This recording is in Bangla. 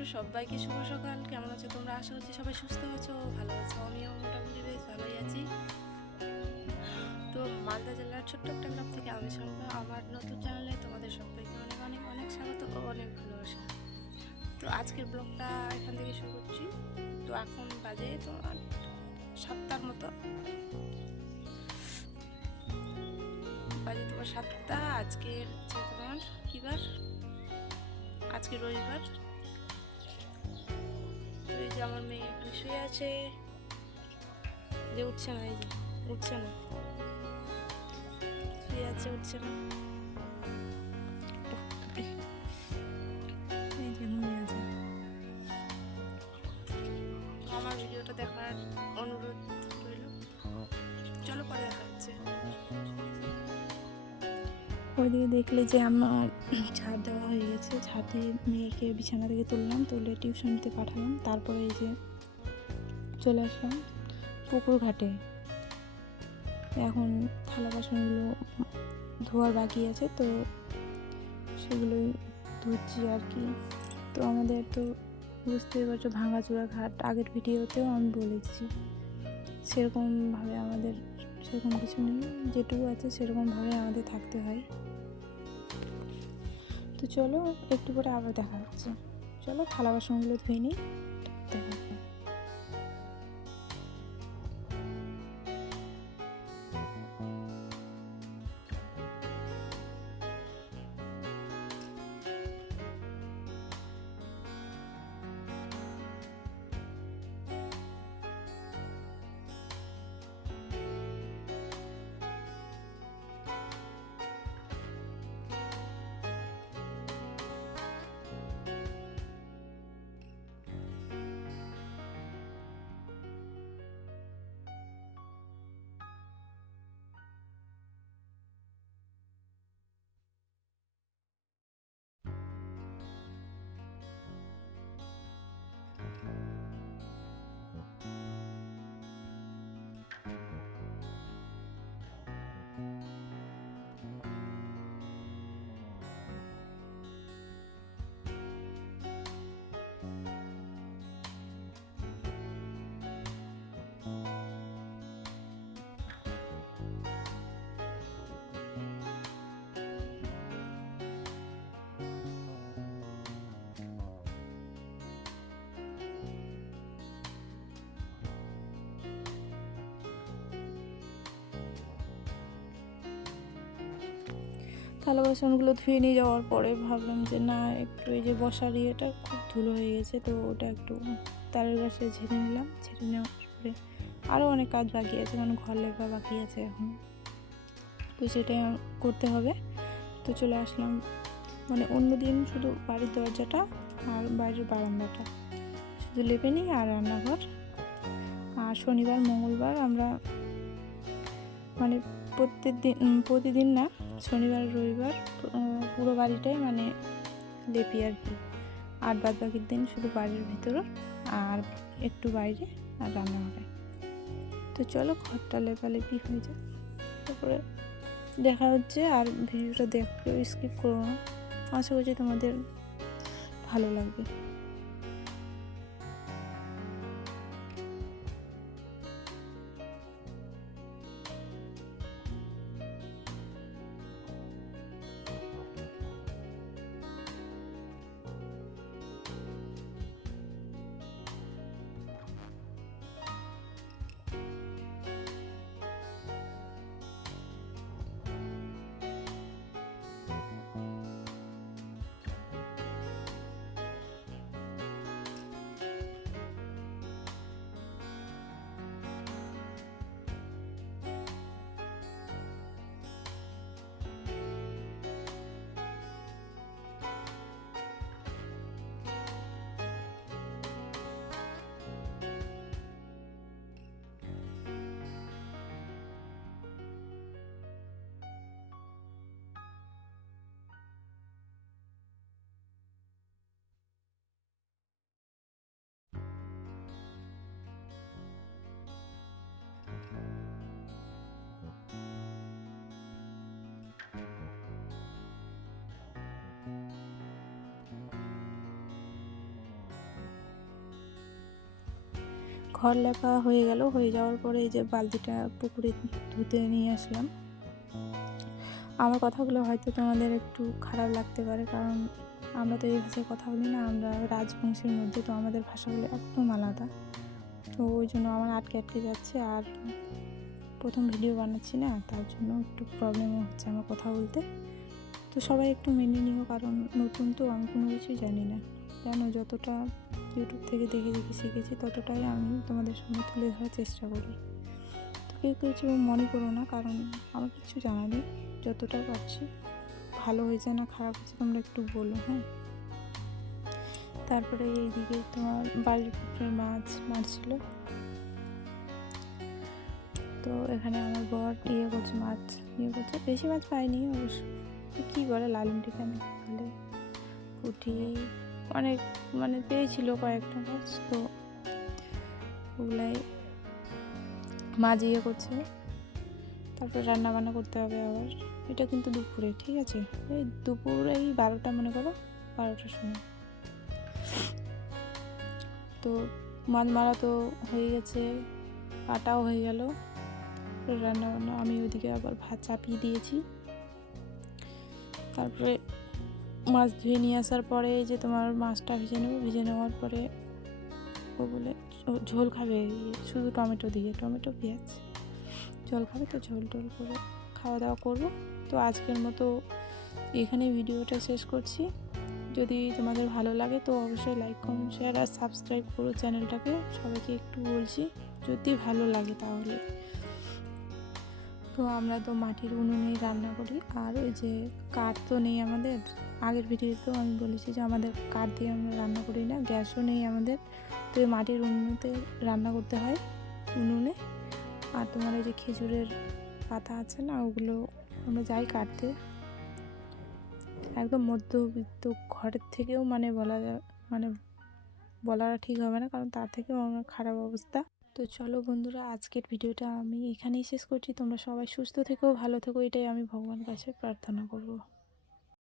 বন্ধুরা, সবাইকে শুভ সকাল। কেমন আছো তোমরা? আশা করছি সবাই সুস্থ আছো, ভালো আছো। আমিও মোটামুটি বেশ ভালোই আছি। তো মালদা জেলার ছোট্ট একটা গ্রাম থেকে আমি শম্পা। আমার নতুন চ্যানেলে তোমাদের সবাইকে অনেক অনেক অনেক স্বাগত ও অনেক ভালোবাসা। তো আজকের ব্লগটা এখান থেকে শুরু করছি। তো এখন বাজে তো 7টার মতো, বাজে তোমার 7টা। আজকে হচ্ছে তোমার কী বার? আজকে রবিবার। তো এই যে আমার মেয়ে এখানে শুয়ে আছে, যে উঠছে না, এই যে উঠছে না, শুয়ে আছে, উঠছে না, এই যে ঘুমিয়ে আছে। আমার ভিডিওটা দেখার অনুরোধ রইল। চলো পরে দেখা হচ্ছে। ওইদিকে দেখলে যে আমার ছাদ দেওয়া হয়ে গেছে, ছাদ দিয়ে মেয়েকে বিছানা থেকে তুললাম, তুলে টিউশনিতে পাঠালাম। তারপরে এই যে চলে আসলাম পুকুর ঘাটে। এখন থালা বাসনগুলো ধোয়ার বাকি আছে, তো সেগুলোই ধুচ্ছি আর কি। তো আমাদের তো বুঝতেই পারছো ভাঙাচোরা ঘাট, আগের ভিডিওতেও আমি বলেছি। সেরকমভাবে আমাদের সেরকম কিছু নেই, যেটুকু আছে সেরকমভাবে আমাদের থাকতে হয়। তো চলো একটু পরে আবার দেখা হচ্ছে। চলো থালা বাসনগুলো ধুয়ে নিই, দেখা হচ্ছে। থালা বাসনগুলো ধুয়ে নিয়ে যাওয়ার পরে ভাবলাম যে না, একটু এই যে বসার ইয়েটা খুব ধুলো হয়ে গেছে, তো ওটা একটু তারের গাছে ঝেড়ে নিলাম। ঝেড়ে নেওয়ার পরে আরও অনেক কাজ বাকি আছে, কারণ ঘর লেপা বাকি আছে এখন, তো সেটাই করতে হবে। তো চলে আসলাম, মানে অন্য দিন শুধু বাড়ির দরজাটা আর বাইরের বারান্দাটা শুধু লেপে নিই, আর রান্নাঘর। আর শনিবার মঙ্গলবার আমরা মানে প্রতিদিন না, শনিবার রবিবার পুরো বাড়িটাই মানে লেপি আর কি। আর বাদ বাকির দিন শুধু বাড়ির ভিতরে আর একটু বাইরে আর রান্নাঘরে। তো চলো ঘরটা লেপালেপি হয়ে যায়, তারপরে দেখা হচ্ছে। আর ভিডিওটা দেখলেও স্কিপ করো না, আশা করছি তোমাদের ভালো লাগবে। ঘর লেপা হয়ে গেল, হয়ে যাওয়ার পরে এই যে বালতিটা পুকুরে ধুতে নিয়ে আসলাম। আমার কথাগুলো হয়তো তোমাদের একটু খারাপ লাগতে পারে, কারণ আমরা তো এই ভাষায় কথা বলি না, আমরা রাজবংশের মধ্যে, তো আমাদের ভাষাগুলো একদম আলাদা, তো ওই জন্য আমার আটকে আটকে যাচ্ছে। আর প্রথম ভিডিও বানাচ্ছি না, তার জন্য একটু প্রবলেমও হচ্ছে আমার কথা বলতে। তো সবাই একটু মেনে নিও, কারণ নতুন তো, আমি কোনো কিছুই জানি না। জানো, যতটা ইউটিউব থেকে দেখে দেখে শিখেছি ততটাই আমি তোমাদের সামনে তুলে ধরার চেষ্টা করি। তো কেউ কিছু মনে করো না, কারণ আমার কিছু জানা নেই। যতটা পারছি, ভালো হয়েছে না খারাপ হয়েছে তোমরা একটু বলো, হ্যাঁ। তারপরে এইদিকে তোমার বাড়ির পুকুরের মাছ মারছিল, তো এখানে আমার বর করছে, মাছ করছে। বেশি মাছ পাইনি অবশ্য, কী বলে লালুনটি কেন বলে, পুঁটি অনেক পেয়েছিল কয়েকটা মাছ, তো ওগুলাই মাছ করছে। তারপর রান্না বান্না করতে হবে আবার। এটা কিন্তু দুপুরে, ঠিক আছে, এই দুপুরে 12টা, মনে করো 12টার সময়। তো মাছ মারা তো হয়ে গেছে, কাটাও হয়ে গেল, রান্না বান্না। আমি ওইদিকে আবার ভাত চাপিয়ে দিয়েছি। তারপরে মাছ ধুয়ে নিয়ে আসার পরে যে তোমার মাছটা ভেজে নেবো, ভেজে নেওয়ার পরে ও বলে ঝোল খাবে শুধু টমেটো দিয়ে, টমেটো পেঁয়াজ ঝোল খাবে, তো ঝোল টোল করে খাওয়া দাওয়া করবো। তো আজকের মতো এখানে ভিডিওটা শেষ করছি। যদি তোমাদের ভালো লাগে তো অবশ্যই লাইক, কমেন্ট, শেয়ার আর সাবস্ক্রাইব করো চ্যানেলটাকে। সবাইকে একটু বলছি, যদি ভালো লাগে তাহলে। তো আমরা তো মাটির উনুনেই রান্না করি, আর ওই যে কাঠ তো নেই আমাদের। আগের ভিডিওতেও আমি বলেছি যে আমাদের কাঠ দিয়ে আমরা রান্না করি না, গ্যাসও নেই আমাদের, তো এই মাটির উনুনেতে রান্না করতে হয়, উনুনে। আর তোমার এই যে খেজুরের পাতা আছে না, ওগুলো আমরা যাই কাটতে। একদম মধ্যবিত্ত ঘরের থেকেও বলাটা ঠিক হবে না, কারণ তার থেকেও আমার খারাপ অবস্থা। তো চলো বন্ধুরা, আজকের ভিডিওটা আমি এখানেই শেষ করছি। তোমরা সবাই সুস্থ থেকো, ভালো থেকো, এটাই আমি ভগবানের কাছে প্রার্থনা করব।